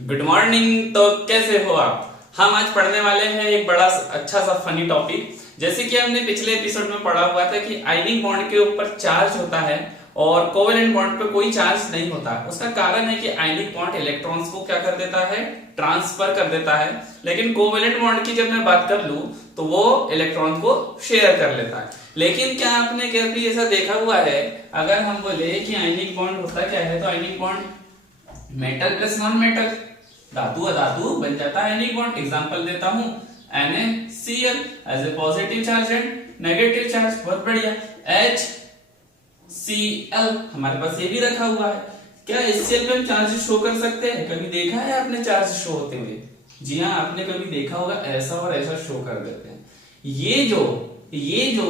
Good morning. तो कैसे हो आप? हम आज पढ़ने वाले हैं एक बड़ा अच्छा सा फनी टॉपिक। जैसे कि हमने पिछले एपिसोड में पढ़ा हुआ था कि आयनिक बॉन्ड के ऊपर चार्ज होता है और कोवेलेंट बॉन्ड पे कोई चार्ज नहीं होता। उसका कारण है कि आयनिक बॉन्ड इलेक्ट्रॉन्स को क्या कर देता है, ट्रांसफर कर देता है। लेकिन कोवेलेंट बॉन्ड की जब मैं बात कर लूं तो वो इलेक्ट्रॉन को शेयर कर लेता है। लेकिन क्या आपने कभी ऐसा देखा हुआ है, अगर हम बोले कि आयनिक बॉन्ड होता क्या है, तो ionic bond metal plus non metal, धातु अधातु बन जाता है आयनिक बॉन्ड। एग्जांपल देता हूं NaCl as a positive charge and negative charge. बहुत बढ़िया। HCl हमारे पास ये भी रखा हुआ है। क्या HCl पे हम चार्ज शो कर सकते हैं? कभी देखा है आपने चार्ज शो होते हुए? जी हाँ, आपने कभी देखा होगा, ऐसा और ऐसा शो कर देते हैं। ये जो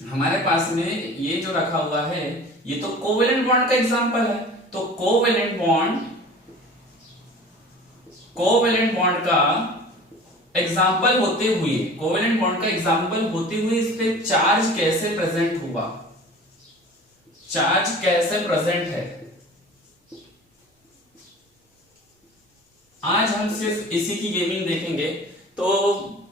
हमारे पास में ये जो रखा हुआ है, ये तो कोवेलेंट बॉन्ड का एग्जांपल है। तो कोवेलेंट बॉन्ड का एग्जांपल होते हुए इस पे चार्ज कैसे प्रेजेंट हुआ, चार्ज कैसे प्रेजेंट है, आज हम सिर्फ इसी की गेमिंग देखेंगे। तो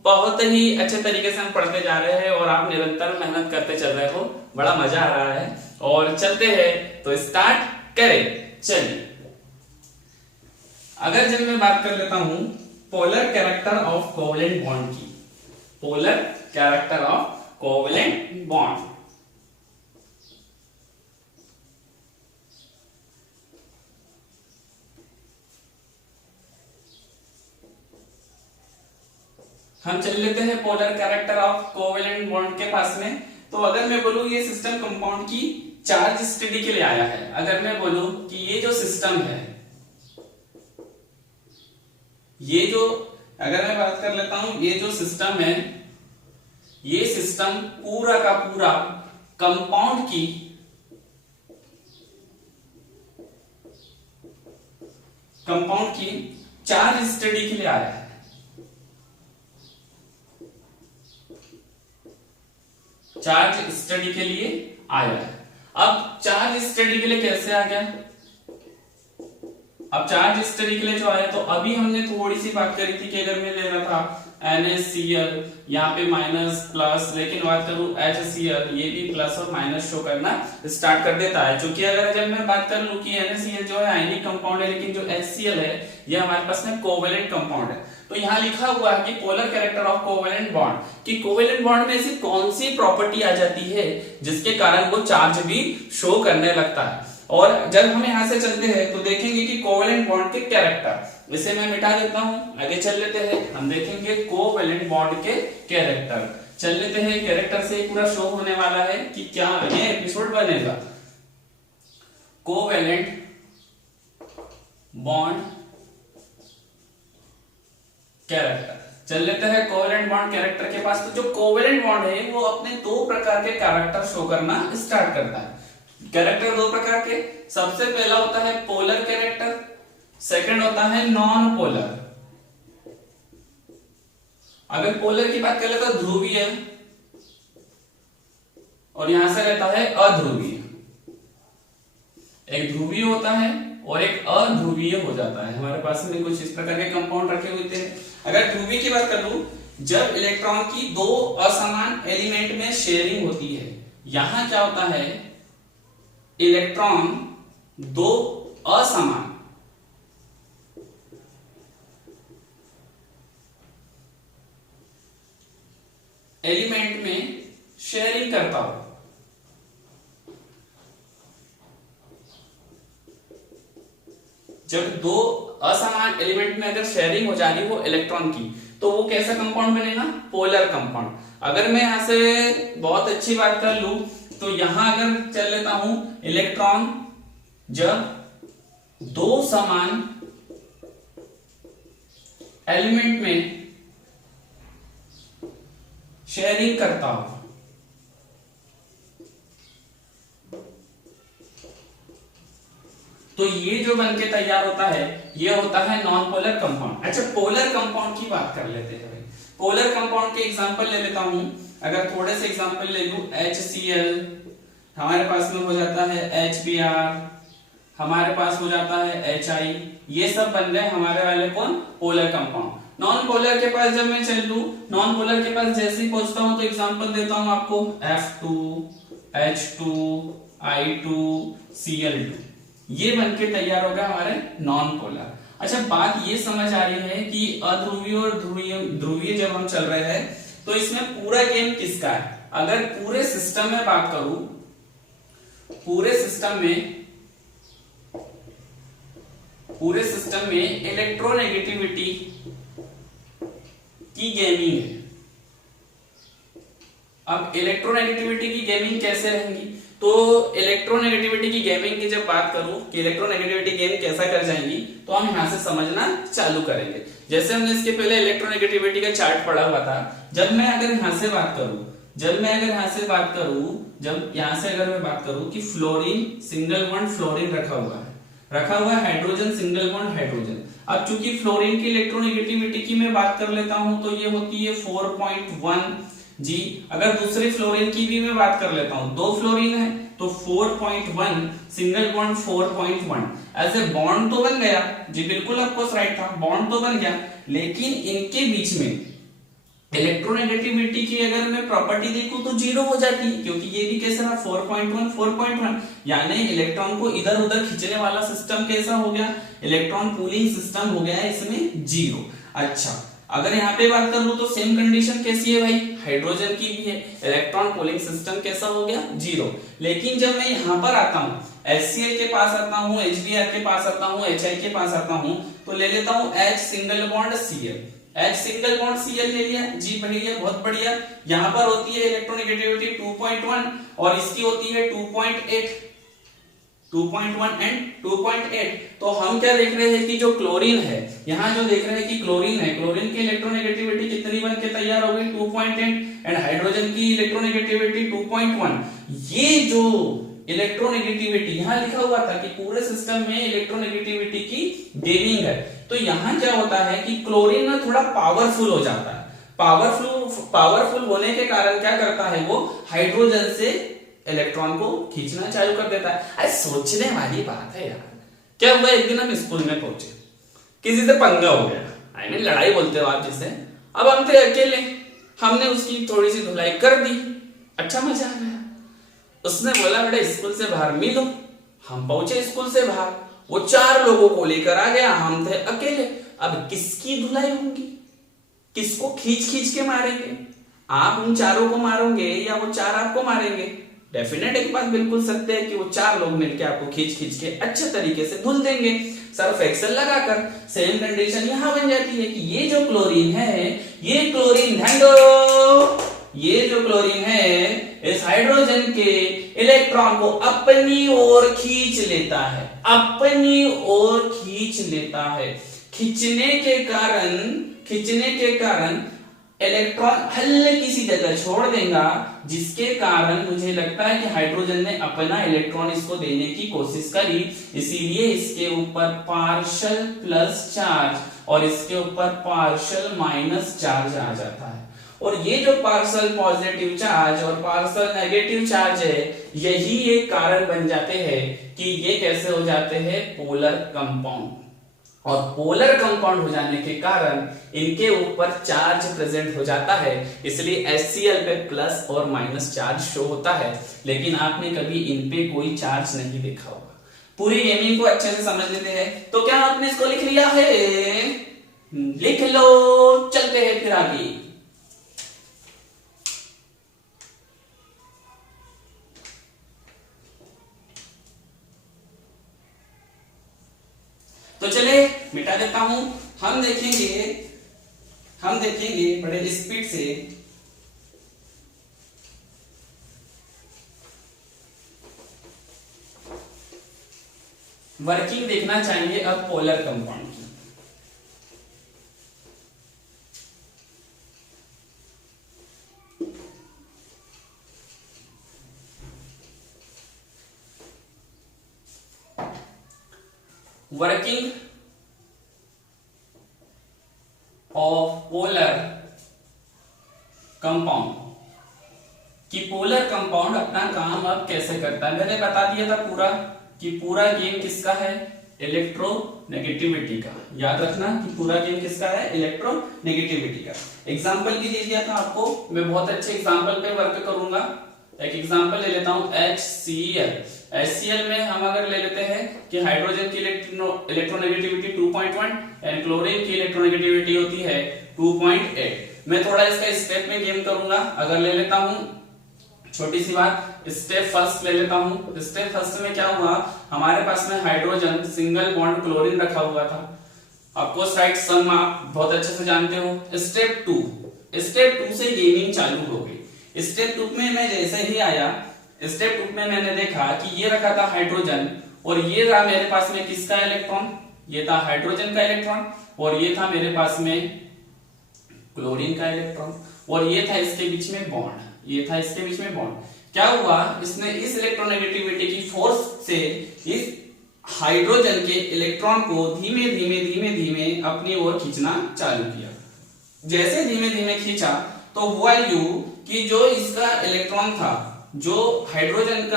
बहुत ही अच्छे तरीके से हम पढ़ते जा रहे हैं और आप निरंतर मेहनत करते चल रहे हो, बड़ा मजा आ रहा है। और चलते हैं, तो स्टार्ट करें। चलिए, अगर जब मैं बात कर लेता हूं polar character of covalent bond की, polar character of covalent bond. हम चल लेते हैं polar character of covalent bond के पास में। तो अगर मैं बोलूं ये सिस्टम कंपाउंड की चार्ज स्टडी के लिए आया है, अगर मैं बोलूं कि ये जो सिस्टम है, अगर मैं बात कर लेता हूं, ये जो सिस्टम है, ये सिस्टम पूरा का पूरा कंपाउंड की चार्ज स्टडी के लिए आया है। चार्ज स्टडी के लिए आया है। अब चार्ज स्टडी के लिए कैसे आ गया? अब चार्ज स्टडी के लिए जो आया, तो अभी हमने थोड़ी सी बात करी थी कि अगर मैं ले रहा था NaCl, यहाँ पे माइनस प्लस, लेकिन बात करूं HCl, ये भी प्लस और माइनस शो करना स्टार्ट कर देता है। क्योंकि अगर जब मैं बात कर लूं कि NaCl जो है आयनिक कंपाउंड है, लेकिन जो HCl है ये हमारे पास में कोवेलेंट कंपाउंड है। तो यहाँ लिखा हुआ है कि polar character of covalent bond, कि कोवेलेंट बॉन्ड में ऐसी कौन सी प्रॉपर्टी आ जाती है जिसके कारण वो चार्ज भी शो करने लगता है। और जब हम यहां से चलते हैं तो देखेंगे कि कोवेलेंट बॉन्ड के कैरेक्टर, इसे मैं मिटा देता हूं, आगे चल लेते हैं। हम देखेंगे कोवेलेंट बॉन्ड के कैरेक्टर। चल लेते हैं, कैरेक्टर से पूरा शो होने वाला है कि क्या ये एपिसोड बनेगा। कोवेलेंट बॉन्ड कैरेक्टर, चल लेते हैं कोवेलेंट बॉन्ड कैरेक्टर के पास। तो जो कोवेलेंट बॉन्ड है वो अपने दो प्रकार के कैरेक्टर शो करना स्टार्ट करता है। कैरेक्टर दो प्रकार के, सबसे पहला होता है पोलर कैरेक्टर, सेकंड होता है नॉन पोलर। अगर पोलर की बात कर ले तो ध्रुवीय, और यहां से रहता है अध्रुवीय। एक ध्रुवीय होता है और एक अध्रुवीय हो जाता है। हमारे पास में कुछ इस प्रकार के कंपाउंड रखे हुए थे। अगर ध्रुवीय की बात कर लूं, जब इलेक्ट्रॉन की दो असमान एलिमेंट में शेयरिंग होती है, यहां क्या होता है, इलेक्ट्रॉन दो असमान एलिमेंट में शेयरिंग करता हो। जब दो असमान एलिमेंट में अगर शेयरिंग हो जा रही हो इलेक्ट्रॉन की, तो वो कैसा कंपाउंड बनेगा? Polar compound. अगर मैं यहां से बहुत अच्छी बात कर लूं, तो यहां अगर चल लेता हूं, इलेक्ट्रॉन जब दो समान एलिमेंट में शेयरिंग करता हो, तो ये जो बनके तैयार होता है ये होता है नॉन पोलर कंपाउंड। अच्छा, पोलर कंपाउंड की बात कर लेते हैं भाई। पोलर कंपाउंड के एग्जांपल ले लेता हूं। अगर थोड़े से एग्जांपल ले लूं, HCl हमारे पास में हो जाता है HBr, हमारे पास हो जाता है HI। ये सब बन गए हमारे वाले कौन, पोलर कंपाउंड। नॉन पोलर के पास जब मैं चल लूं, नॉन पोलर के पास जैसे ही पहुंचता हूं तो एग्जांपल देता हूं आपको, F2H2 I2 Cl2, ये बनके तैयार हो गया हमारे नॉन पोलर। अच्छा, बात ये समझ आ रही है कि अध्रुवीय और ध्रुवीय जब हम चल रहे हैं तो इसमें पूरा गेम किसका है। अगर पूरे सिस्टम में बात करूं, पूरे सिस्टम में इलेक्ट्रोनेगेटिविटी की गेमिंग है। अब इलेक्ट्रोनेगेटिविटी की गेमिंग कैसे रहेंगी, तो इलेक्ट्रोनेगेटिविटी की गेमिंग की जब बात करूं कि इलेक्ट्रोनेगेटिविटी गेम कैसा कर जाएंगी, तो हम यहां से समझना चालू करेंगे। जैसे हमने इसके पहले इलेक्ट्रोनेगेटिविटी का चार्ट पढ़ा हुआ था। जब मैं अगर यहां से बात करूं कि फ्लोरीन सिंगल बॉन्ड फ्लोरीन रखा हुआ है हाइड्रोजन सिंगल बॉन्ड हाइड्रोजन। अब चूंकि फ्लोरीन की इलेक्ट्रोनेगेटिविटी की मैं बात कर लेता हूं तो ये होती है 4.1 जी। अगर दूसरे फ्लोरीन की भी मैं बात कर लेता हूं, 2 फ्लोरीन है तो 4.1 सिंगल बॉन्ड 4.1, ऐसे बॉन्ड तो बन गया जी, बिल्कुल ऑफकोर्स राइट था, बॉन्ड तो बन गया, लेकिन इनके बीच में इलेक्ट्रोनेगेटिविटी की अगर मैं प्रॉपर्टी देखूं तो 0 हो जाती है, क्योंकि ये भी कैसा रहा 4.1 यानी इलेक्ट्रॉन को इधर उधर खींचने वाला सिस्टम कैसा हो गया, इलेक्ट्रॉन पूलिंग सिस्टम हो गया है इसमें 0। अच्छा, अगर यहाँ पे बात कर लूं तो सेम कंडीशन कैसी है भाई, हाइड्रोजन की भी है, इलेक्ट्रॉन पूलिंग सिस्टम कैसा हो गया 0। लेकिन जब मैं यहाँ पर आता हूँ, HCl के पास आता हूँ, HBr के पास आता हूँ, HI के पास आता हूँ, तो ले लेता हूँ H single bond Cl, H single bond Cl ले लिया जी, बढ़िया, बहुत बढ़िया। यहाँ पर होती है इलेक्ट्रोनेगेटिविटी 2.1 और इसकी होती है 2.1 एंड 2.8। तो हम क्या देख रहे हैं कि जो क्लोरीन है, यहाँ जो देख रहे हैं कि क्लोरीन है, क्लोरीन की इलेक्ट्रोनेगेटिविटी कितनी बन के तैयार हो गई 2.8 एंड हाइड्रोजन की इलेक्ट्रोनेगेटिविटी 2.1। ये जो इलेक्ट्रोनेगेटिविटी यहाँ लिखा हुआ था कि पूरे सिस्टम में इलेक्ट्रोनेगेटिविटी की गेमिंग है, तो यहाँ क्या होता है कि क्लोरीन ना थोड़ा पावरफुल हो जाता है। पावरफुल होने के कारण क्या करता है, वो हाइड्रोजन से इलेक्ट्रॉन को खींचना चालू कर देता है। अरे सोचने वाली बात है यार। क्या हुआ, एक दिन हम स्कूल में पहुंचे, किसी से पंगा हो गया, आई मीन लड़ाई बोलते हो आप जिसे। अब हम थे अकेले, हमने उसकी थोड़ी सी धुलाई कर दी, अच्छा मजा आ गया। उसने बोला बेटा स्कूल से बाहर मिलो, हम पहुंचे स्कूल से बाहर, वो 4 लोगों को लेकर आ गया, हम थे अकेले। अब किसकी धुलाई होगी, किसको खींच खींच के मारेंगे, आप उन 4 को मारोगे या वो 4 आपको मारेंगे? डेफिनेट एक बात बिल्कुल सत्य है कि वो 4 लोग मिलकर आपको खींच खींच के अच्छे तरीके से धुल देंगे सर्फ एक्सेल लगाकर। सेम कंडीशन यहां बन जाती है कि ये जो क्लोरीन है, ये क्लोरीन ध्यान दो, ये जो क्लोरीन है इस हाइड्रोजन के इलेक्ट्रॉन को अपनी ओर खींच लेता है, अपनी ओर खींच लेता है। खींचने के कारण इलेक्ट्रॉन हल्की सी जगह छोड़ देगा, जिसके कारण मुझे लगता है कि हाइड्रोजन ने अपना इलेक्ट्रॉन इसको देने की कोशिश करी, इसीलिए इसके ऊपर पार्शियल प्लस चार्ज और इसके ऊपर पार्शियल माइनस चार्ज आ जाता है। और ये जो पार्शियल पॉजिटिव चार्ज और पार्शियल नेगेटिव चार्ज है, यही एक कारण बन जाते हैं कि ये कैसे हो जाते हैं पोलर कंपाउंड। और पोलर कंपाउंड हो जाने के कारण इनके ऊपर चार्ज प्रेजेंट हो जाता है, इसलिए HCl पे प्लस और माइनस चार्ज शो होता है। लेकिन आपने कभी इन पे कोई चार्ज नहीं देखा होगा। पूरी गेमिंग को अच्छे से समझ लेते हैं। तो क्या आपने इसको लिख लिया है? लिख लो, चलते हैं फिर आगे। तो चले मिटा देता हूं। हम देखेंगे बड़े स्पीड से वर्किंग देखना चाहिए अब पोलर कंपाउंड की। वर्किंग ऑफ पोलर कंपाउंड कि पोलर कंपाउंड अपना काम अब कैसे करता है। मैंने बता दिया था पूरा कि पूरा गेम किसका है, इलेक्ट्रोनेगेटिविटी का। याद रखना कि पूरा गेम किसका है, इलेक्ट्रोनेगेटिविटी का। एग्जांपल भी दे दिया था आपको, मैं बहुत अच्छे एग्जांपल पे वर्क करूंगा। एक एग्जांपल ले लेता हूं, HCl। HCl में हम अगर ले लेते हैं कि हाइड्रोजन की इलेक्ट्रोनेगेटिविटी 2.1 एंड क्लोरीन की इलेक्ट्रोनेगेटिविटी होती है 2.8। मैं थोड़ा इसका स्टेप में गेम करूंगा। अगर ले लेता हूं छोटी सी बात, स्टेप फर्स्ट ले लेता हूं। स्टेप फर्स्ट में क्या हुआ, हमारे पास में हाइड्रोजन सिंगल बॉन्ड क्लोरीन रखा हुआ था। आपको साइड सम आप बहुत अच्छे से जानते हो। स्टेप टू से गेमिंग चालू हो गई। स्टेप 2 में मैं जैसे ही आया, स्टेप 2 में मैंने देखा कि ये रखा था हाइड्रोजन और ये था मेरे पास में किसका इलेक्ट्रॉन, ये था हाइड्रोजन का इलेक्ट्रॉन और ये था मेरे पास में क्लोरीन का इलेक्ट्रॉन और ये था इसके बीच में बॉन्ड, ये था इसके बीच में बॉन्ड। क्या हुआ, इसने इस इलेक्ट्रोनेगेटिविटी की फोर्स से इस हाइड्रोजन के इलेक्ट्रॉन को धीमे धीमे धीमे धीमे अपनी ओर खींचना चालू किया। जैसे धीमे धीमे खींचा तो हुआ यूं कि जो इसका इलेक्ट्रॉन था, जो हाइड्रोजन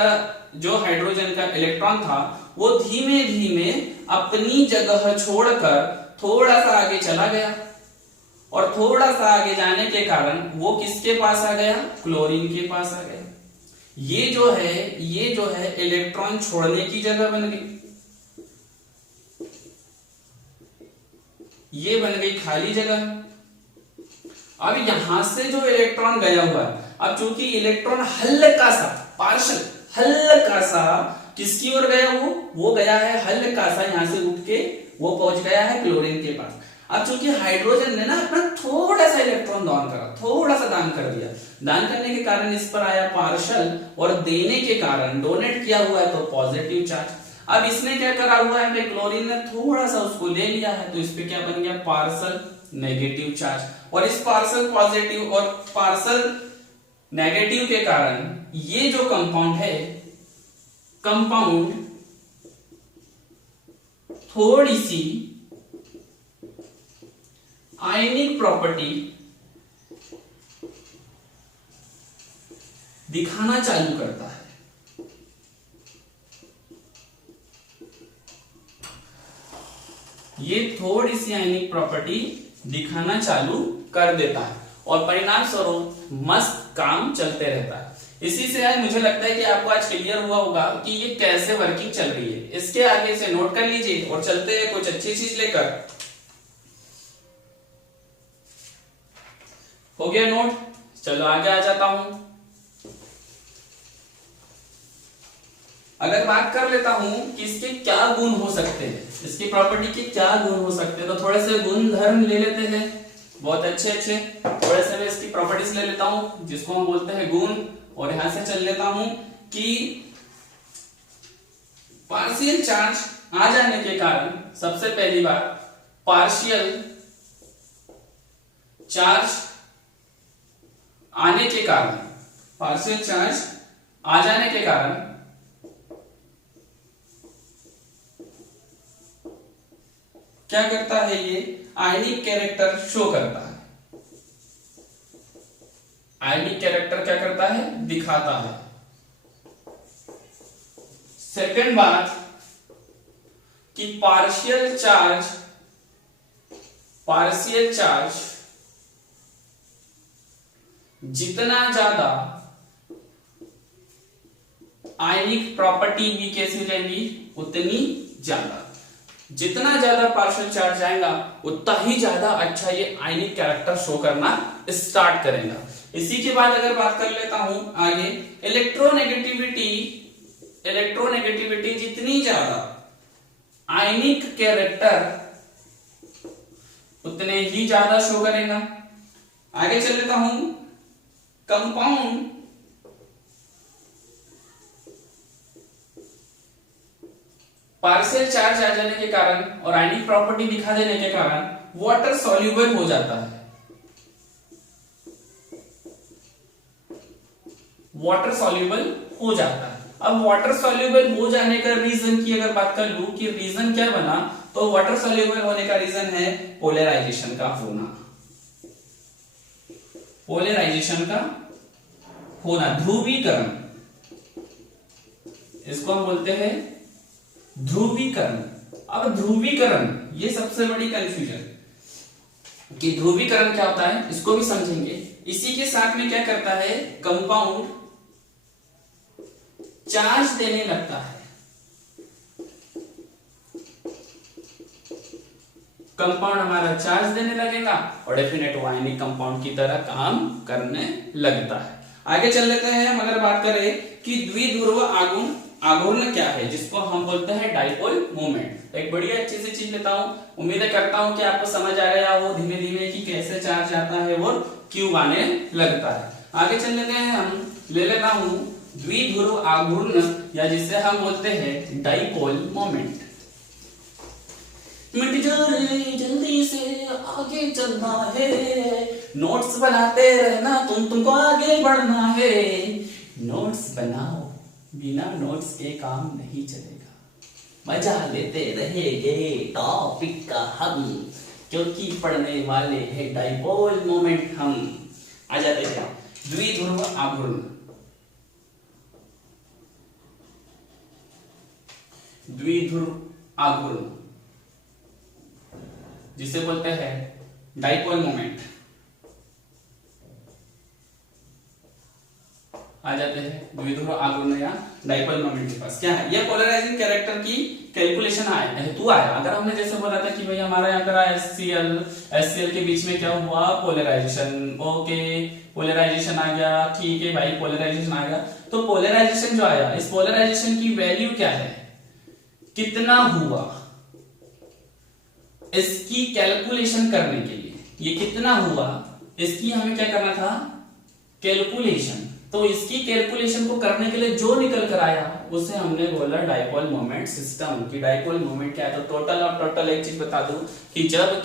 का इलेक्ट्रॉन था, वो धीमे धीमे अपनी जगह छोड़कर थोड़ा सा आगे चला गया और थोड़ा सा आगे जाने के कारण वो किसके पास आ गया, क्लोरीन के पास आ गया। ये जो है इलेक्ट्रॉन छोड़ने की जगह बन गई, ये बन गई खाली जगह। अब यहां से जो इलेक्ट्रॉन गया हुआ है, अब चूंकि इलेक्ट्रॉन हल्का सा पार्शल हल्का सा किसकी ओर गया, वो गया है हल्का सा यहां से उठ के वो पहुंच गया है क्लोरीन के पास। अब चूंकि हाइड्रोजन ने ना अपना थोड़ा सा इलेक्ट्रॉन दान करा, थोड़ा सा दान कर दिया, दान करने के कारण इस पर आया पार्शल और देने के कारण डोनेट किया हुआ है तो पॉजिटिव चार्ज। अब इसने क्या करा हुआ है कि क्लोरीन ने थोड़ा सा उसको ले लिया है तो इस पे क्या बन गया, पार्शल नेगेटिव चार्ज। और इस पार्शल पॉजिटिव और पार्शल नेगेटिव के कारण ये जो कंपाउंड है, कंपाउंड थोड़ी सी आयनिक प्रॉपर्टी दिखाना चालू करता है। ये थोड़ी सी आयनिक प्रॉपर्टी दिखाना चालू कर देता है और परिणाम स्वरूप मस्त काम चलते रहता है। इसी से आज मुझे लगता है कि आपको आज क्लियर हुआ होगा कि ये कैसे वर्किंग चल रही है। इसके आगे से नोट कर लीजिए और चलते हैं कुछ अच्छी चीज लेकर। हो गया नोट, चलो आगे आ जाता हूं। अगर बात कर लेता हूं कि इसके क्या गुण हो सकते हैं, इसकी प्रॉपर्टी के क्या गुण हो सकते हैं, तो थोड़े से गुण धर्म ले लेते हैं, बहुत अच्छे थोड़े से मैं इसकी प्रॉपर्टीज ले लेता हूं जिसको हम बोलते हैं गुण। और यहां से चल लेता हूं कि पार्शियल चार्ज आ जाने के कारण, सबसे पहली बात पार्शियल चार्ज आने के कारण, पार्शियल चार्ज आ जाने के कारण क्या करता है, ये आयनिक कैरेक्टर शो करता है। आयनिक कैरेक्टर क्या करता है, दिखाता है। सेकंड बात कि पार्शियल चार्ज जितना ज्यादा आयनिक प्रॉपर्टी भी कैसी रहेगी, उतनी ज्यादा। जितना ज्यादा पार्शियल चार्ज आएगा उतना ही ज्यादा अच्छा ये आयनिक कैरेक्टर शो करना स्टार्ट करेगा। इसी के बाद अगर बात कर लेता हूं आगे, इलेक्ट्रोनेगेटिविटी जितनी ज्यादा आयनिक कैरेक्टर उतने ही ज्यादा शो करेगा। आगे चल लेता हूं, कंपाउंड पार्शियल चार्ज आ जाने के कारण और आयनिक प्रॉपर्टी दिखा देने के कारण वाटर सॉल्युबल हो जाता है। वाटर सॉल्युबल हो जाता है। अब वाटर सॉल्युबल हो जाने का रीजन की अगर बात कर लूं कि रीजन क्या बना, तो वाटर सॉल्युबल होने का रीजन है पोलराइजेशन का होना। पोलराइजेशन का होना, ध्रुवीकरण, इसको हम बोलते हैं ध्रुवीकरण। अब ध्रुवीकरण ये सबसे बड़ी कंफ्यूजन कि ध्रुवीकरण क्या होता है, इसको भी समझेंगे। इसी के साथ में क्या करता है, कंपाउंड चार्ज देने लगता है। कंपाउंड हमारा चार्ज देने लगेगा और डेफिनेट आयनिक कंपाउंड की तरह काम करने लगता है। आगे चल लेते हैं। हम अगर बात करें कि द्विध्रुव आघूर्ण क्या है, जिसको हम बोलते हैं डाइपोल मोमेंट। एक बढ़िया अच्छी सी चीज लेता हूं, उम्मीद करता हूं कि आपको समझ आ गया वो धीमे धीमे कि कैसे चार्ज आता है और क्यों आने लगता है। आगे चल लेते हैं। हम ले लेता हूं द्विध्रुव आघूर्ण या जिसे हम बोलते हैं डाइपोल मोमेंट। मिट जा रे जल्दी से आगे चलना है, नोट्स बनाते रहना तुमको आगे बढ़ना है। नोट्स बनाओ, बिना नोट्स के काम नहीं चलेगा। मजा लेते रहेंगे टॉपिक का हम, क्योंकि पढ़ने वाले हैं डाइपोल मोमेंट हम। आ जाते हैं द्विध्रुव आघूर्ण। द्विध्रुव आघूर्ण जिसे बोलते हैं डाइपोल मोमेंट। आ जाते हैं द्विध्रुव आघूर्ण या डाइपोल मोमेंट के पास क्या है, ये पोलराइजिंग कैरेक्टर की कैलकुलेशन हेतु आया। अगर हमने जैसे बोला था कि भाई हमारा यहाँ पर HCl के बीच में क्या हुआ, पोलराइजेशन। ओके, पोलराइजेशन आ गया, ठीक है भाई, पोलराइजेशन आ गया। तो पोलराइजेशन जो आया, इस पोलराइजेशन की वैल्यू क्या है, कितना हुआ, इसकी कैलकुलेशन करने के लिए ये कितना हुआ, इसकी हमें क्या करना था, कैलकुलेशन। तो इसकी कैलकुलेशन को करने के लिए जो निकल कर आया उसे हमने बोला डाइपोल मोमेंट सिस्टम। की डाइपोल मोमेंट क्या है, तो टोटल एक चीज बता दूं कि जब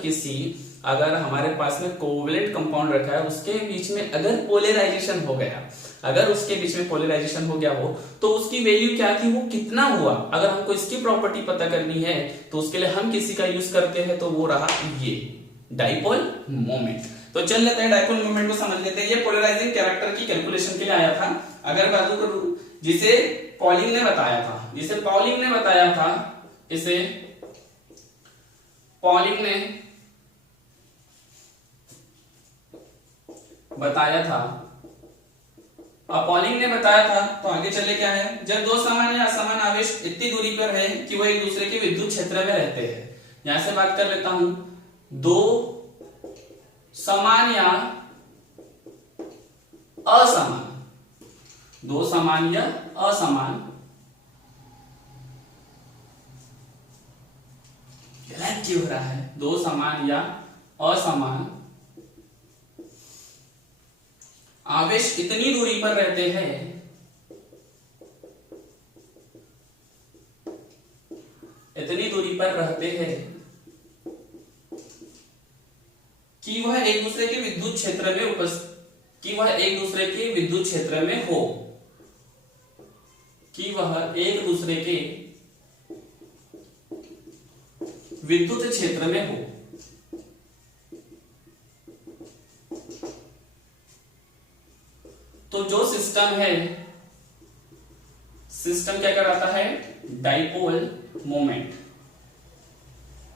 किसी अगर हमारे पास में कोवलेंट कंपाउंड रखा है, उसके बीच में अगर पोलराइजेशन हो गया, अगर उसके बीच में पोलराइजेशन हो गया हो, तो उसकी वैल्यू क्या थी, वो कितना हुआ। अगर हमको इसकी प्रॉपर्टी पता करनी है तो उसके लिए हम किसी का यूज करते हैं, तो वो रहा ये डाइपोल मोमेंट। तो चल लेते हैं डाइपोल मोमेंट को समझ लेते हैं। ये पोलराइजिंग कैरेक्टर की कैलकुलेशन के लिए आया था। अगर बात करूं जिसे पॉलिंग ने बताया था, इसे पॉलिंग ने बताया था। अब पॉलिंग ने बताया था, तो आगे चले क्या है, जब दो समान या असमान आवेश इतनी दूरी पर है कि वो एक दूसरे के विद्युत क्षेत्र में रहते हैं। यहां से बात कर लेता हूं, दो समान या असमान, दो समान या असमान, गलत क्यों हो रहा है, दो समान या असमान आवेश इतनी दूरी पर रहते हैं कि वह एक दूसरे के विद्युत क्षेत्र में हो, कि वह एक दूसरे के विद्युत क्षेत्र में हो। तो जो सिस्टम क्या कराता है, डाइपोल मोमेंट।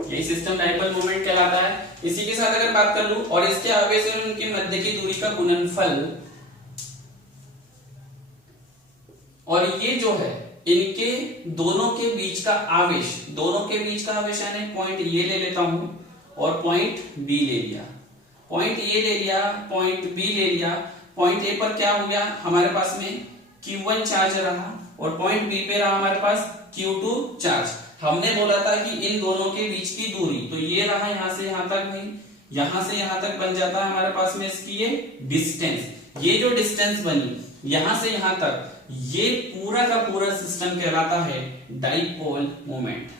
यही सिस्टम डाइपोल मोमेंट कहलाता है। इसी के साथ अगर बात कर लूं, और इसके आवेश और उनके मध्य की दूरी का गुणनफल, और ये जो है इनके दोनों के बीच का आवेश यानी पॉइंट ये ले लेता हूं और पॉइंट बी ले लिया, पॉइंट ए ले लिया, पॉइंट बी ले लिया। पॉइंट ए पर क्या हो गया, हमारे पास में Q1 चार्ज रहा और पॉइंट बी पे रहा हमारे पास Q2 चार्ज। हमने बोला था कि इन दोनों के बीच की दूरी, तो ये रहा यहां से यहां तक, भाई यहां से यहां तक बन जाता है हमारे पास में इसकी ये डिस्टेंस। ये जो डिस्टेंस बनी यहां से यहां तक, ये पूरा का पूरा सिस्टम कहलाता है डाइपोल मोमेंट।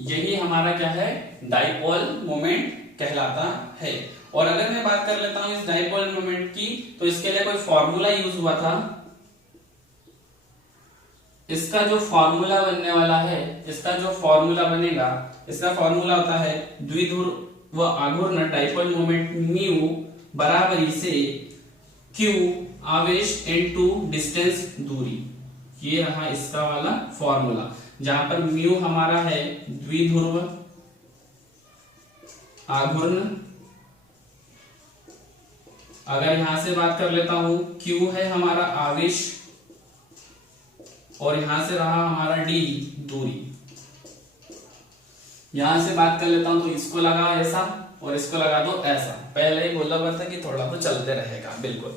यही हमारा क्या है, डाइपोल मोमेंट कहलाता है। और अगर मैं बात कर लेता हूं इस डाइपोल मोमेंट की, तो इसके लिए कोई फॉर्मूला यूज हुआ था। इसका जो फॉर्मूला बनने वाला है, इसका जो फॉर्मूला बनेगा, इसका फॉर्मूला होता है द्विध्रुव आघूर्ण डाइपोल मोमेंट म्यू बराबरी से Q आवेश इनटू डिस्टेंस दूरी, ये रहा इसका वाला फॉर्मूला, जहां पर म्यू हमारा है द्विध्रुव आघूर्ण। अगर यहां से बात कर लेता हूं, Q है हमारा आवेश और यहां से रहा हमारा D दूरी। यहां से बात कर लेता हूं तो इसको लगा ऐसा और इसको लगा दो ऐसा। पहले ही बोला हुआ था कि थोड़ा तो चलते रहेगा। बिल्कुल,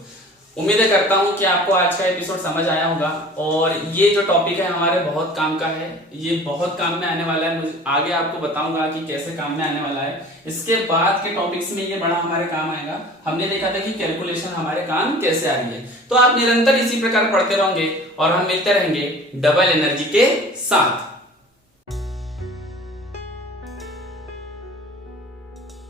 उम्मीद करता हूं कि आपको आज का एपिसोड समझ आया होगा और ये जो टॉपिक है हमारे बहुत काम का है, ये बहुत काम में आने वाला है। मुझे आगे आपको बताऊंगा कि कैसे काम में आने वाला है। इसके बाद के टॉपिक्स में ये बड़ा हमारे काम आएगा। हमने देखा था कि कैलकुलेशन हमारे काम कैसे आ रही है। तो आप निरंतर इसी प्रकार पढ़ते रहोगे और हम मिलते रहेंगे डबल एनर्जी के साथ।